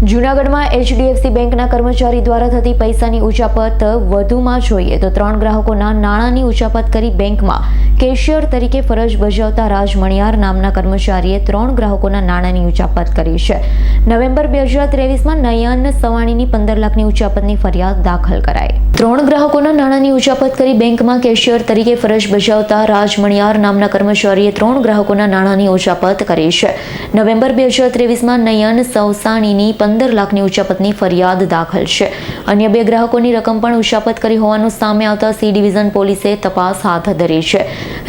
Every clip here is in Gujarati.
જૂનાગઢમાં એચડીએફસી બેંકના કર્મચારી દ્વારા થતી પૈસાની ઉચાપત વધુમાં જોઈએ તો ત્રણ ગ્રાહકોના નાણાંની ઉચાપત કરી બેંકમાં કેશિયર તરીકે ફરજ બજાવતા રાજ મણિયાર નામના કર્મચારીએ ત્રણ ગ્રાહકોના નાણાંની ઉચાપત કરી છે. નવેમ્બર બે હજાર ત્રેવીસમાં નયન સવાણીની પંદર લાખની ઉચાપતની ફરિયાદ દાખલ કરાઈ. ત્રણ ગ્રાહકોના નાણાંની ઉચાપત કરી બેંકમાં કેશિયર તરીકે ફરજ બજાવતા રાજ મણિયાર નામના કર્મચારીએ ત્રણ ગ્રાહકોના નાણાંની ઉચાપત કરી છે. નવેમ્બર બે હજાર ત્રેવીસમાં નયન સવસાણીની પંદર લાખની ઉચાપતની ફરિયાદ દાખલ છે. અન્ય બે ગ્રાહકોની રકમ પણ ઉચાપત કરી હોવાનું સામે આવતા સી ડિવિઝન પોલીસે તપાસ હાથ ધરી છે.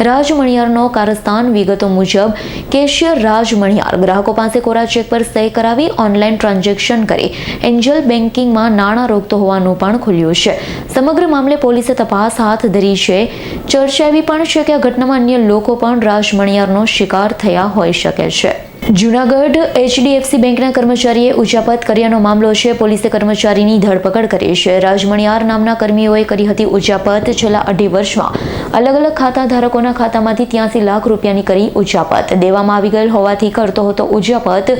રાજ મણિયારનો કારસ્તાન વિગતો મુજબ, કેશિયર રાજ મણિયાર ગ્રાહકો પાસે કોરા ચેક પર સહી કરાવી ઓનલાઈન ટ્રાન્ઝેક્શન કરી એન્જલ બેન્કિંગમાં નાણાં રોકતો હોવાનું પણ ખુલ્યું છે. સમગ્ર મામલે પોલીસે તપાસ હાથ ધરી છે. ચર્ચા એવી પણ છે કે આ ઘટનામાં અન્ય લોકો પણ રાજ મણિયારનો શિકાર થયા હોઈ શકે છે. જૂનાગઢ એચડીએફસી બેંકના કર્મચારીએ ઉચાપત કર્યાનો મામલો છે. પોલીસે કર્મચારીની ધરપકડ કરી છે. રાજમણિયાર નામના કર્મીઓએ કરી હતી ઉચાપત છેલ્લા અઢી વર્ષમાં અલગ અલગ ખાતા ધારકોના ખાતામાંથી ત્યાંસી લાખ રૂપિયાની કરી ઉચાપત દેવામાં આવી ગયેલ હોવાથી કરતો હતો ઉચાપત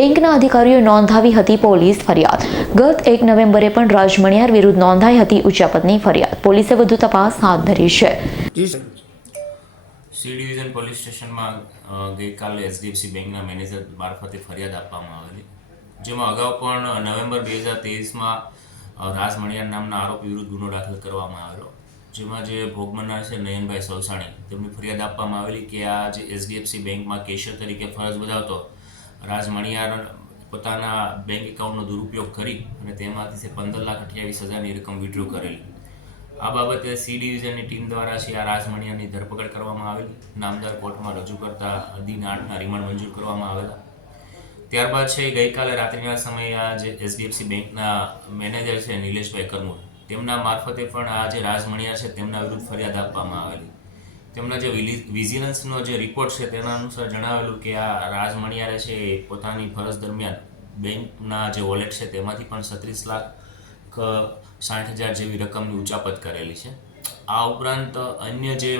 બેંકના અધિકારીઓએ નોંધાવી હતી પોલીસ ફરિયાદ. ગત એક નવેમ્બરે પણ રાજમણિયાર વિરુદ્ધ નોંધાઈ હતી ઉચાપતની ફરિયાદ. પોલીસે વધુ તપાસ હાથ ધરી છે. સી ડિવિઝન પોલીસ સ્ટેશનમાં ગઈકાલે એચડીએફસી બેંકના મેનેજર મારફતે ફરિયાદ આપવામાં આવેલી. જેમાં અગાઉ પણ નવેમ્બર બે હજાર તેવીસમાં રાજ મણિયાર નામના આરોપી વિરુદ્ધ ગુનો દાખલ કરવામાં આવેલો. જેમાં જે ભોગ બનનાર છે નયનભાઈ સવસાણી તેમની ફરિયાદ આપવામાં આવેલી કે આ જે એચડીએફસી બેંકમાં કેશિયર તરીકે ફરજ બજાવતો, રાજ મણિયાર પોતાના બેંક એકાઉન્ટનો દુરુપયોગ કરી અને તેમાંથી પંદર લાખ અઠ્યાવીસ હજારની રકમ વિડ્રો કરેલી. આ બાબતે સી ડિવિઝનની ટીમ દ્વારા છે આ રાજમણિયાની ધરપકડ કરવામાં આવેલી. નામદાર કોર્ટમાં રજૂ કરતા દિન આઠના રિમાન્ડ મંજૂર કરવામાં આવેલા. ત્યારબાદ છે, ગઈકાલે રાત્રિના સમયે આ જે એચડીએફસી બેંકના મેનેજર છે, નિલેશભાઈ કરમુર, તેમના મારફતે પણ આ જે રાજમણિયા છે, તેમના વિરુદ્ધ ફરિયાદ આપવામાં આવેલી. તેમના જે વિજિલન્સનો જે રિપોર્ટ છે, તેના અનુસાર જણાવેલું કે આ રાજમણિયારે છે પોતાની ફરજ દરમિયાન બેંકના જે વોલેટ છે, તેમાંથી પણ છત્રીસ લાખ ક- સાઠ હજાર જેવી રકમની ઉચાપત કરેલી છે. આ ઉપરાંત અન્ય જે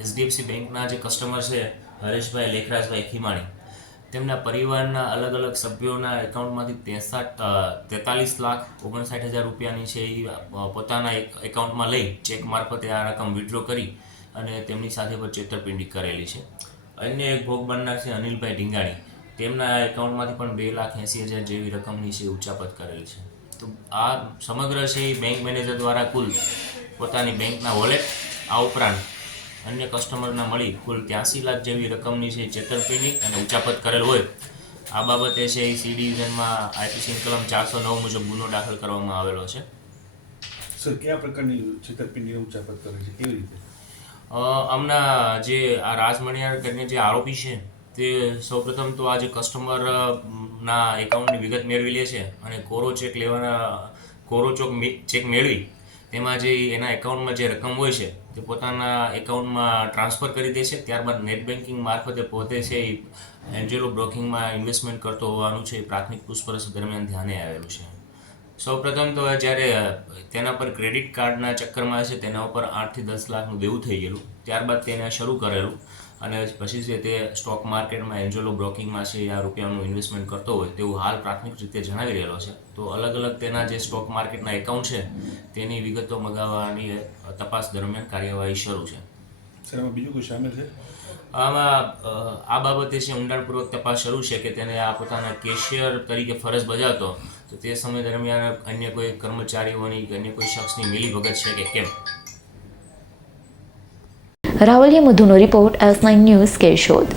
એચડીએફસી બેંકના જે કસ્ટમર છે, હરેશભાઈ લેખરાજભાઈ ખીમાણી, તેમના પરિવારના અલગ અલગ સભ્યોના એકાઉન્ટમાંથી તેસઠ તેતાલીસ લાખ ઓગણસાઠ હજાર રૂપિયાની છે એ પોતાના એક એકાઉન્ટમાં લઈ ચેક મારફતે આ રકમ વિડ્રો કરી અને તેમની સાથે પર છેતરપિંડી કરેલી છે. અન્ય એક ભોગ બનનાર છે અનિલભાઈ ઢીંગાણી, તેમના એકાઉન્ટમાંથી પણ બે લાખ એંસી હજાર જેવી રકમની છે ઉચાપત કરેલી છે. તો આ સમગ્ર છે એ બેંક મેનેજર દ્વારા કુલ પોતાની બેંકના વોલેટ આ ઉપરાંત અન્ય કસ્ટમરના મળી કુલ ત્યાંસી લાખ જેવી રકમની છે છેતરપિંડી અને ઉચાપત કરેલ હોય. આ બાબતે છે એ સી ડિવિઝનમાં આઈપીસી કલમ ચારસો નવ મુજબ ગુનો દાખલ કરવામાં આવેલો છે. સર કયા પ્રકારની છેતરપિંડી ઉચાપત કરે છે? કેવી રીતે? હમણાં જે આ રાજમણિયાર કરીને જે આરોપી છે તે સૌપ્રથમ તો આજે કસ્ટમરના એકાઉન્ટની વિગત મેળવી લે છે અને કોરો ચેક લેવાના, કોરો ચોક ચેક મેળવી. તેમાં જે એના એકાઉન્ટમાં જે રકમ હોય છે, તે પોતાના એકાઉન્ટમાં ટ્રાન્સફર કરી દે છે. ત્યારબાદ નેટ બેન્કિંગ મારફતે પોતે છે એ એન્જેલો બ્રોકિંગમાં ઇન્વેસ્ટમેન્ટ કરતો હોવાનું છે. એ પ્રાથમિક પૂછપરછ દરમિયાન ધ્યાને આવેલું છે. સૌપ્રથમ તો જ્યારે, તેના પર ક્રેડિટ કાર્ડના ચક્કરમાં છે તેના ઉપર આઠથી દસ લાખનું દેવું થઈ ગયેલું. ત્યારબાદ તેને શરૂ કરેલું. અને પછી જે તે સ્ટોક માર્કેટમાં એન્જલો બ્રોકિંગમાં છે આ રૂપિયાનું ઇન્વેસ્ટમેન્ટ કરતો હોય તેવું હાલ પ્રાથમિક રીતે જણાવી રહેલો છે. તો અલગ અલગ તેના જે સ્ટોક માર્કેટના એકાઉન્ટ છે તેની વિગતો મગાવવાની તપાસ દરમિયાન કાર્યવાહી શરૂ છે. સર એમાં બીજું કોઈ સામેલ છે? આમાં આ બાબતે છે ઊંડાણપૂર્વક તપાસ શરૂ છે કે તેને આ પોતાના કેશિયર તરીકે ફરજ બજાવતો તો તે સમય દરમિયાન અન્ય કોઈ કર્મચારીઓની કે અન્ય કોઈ શખ્સની મિલીભગત છે કે કેમ? Ravaliya મધુનો report S nine news Keshod.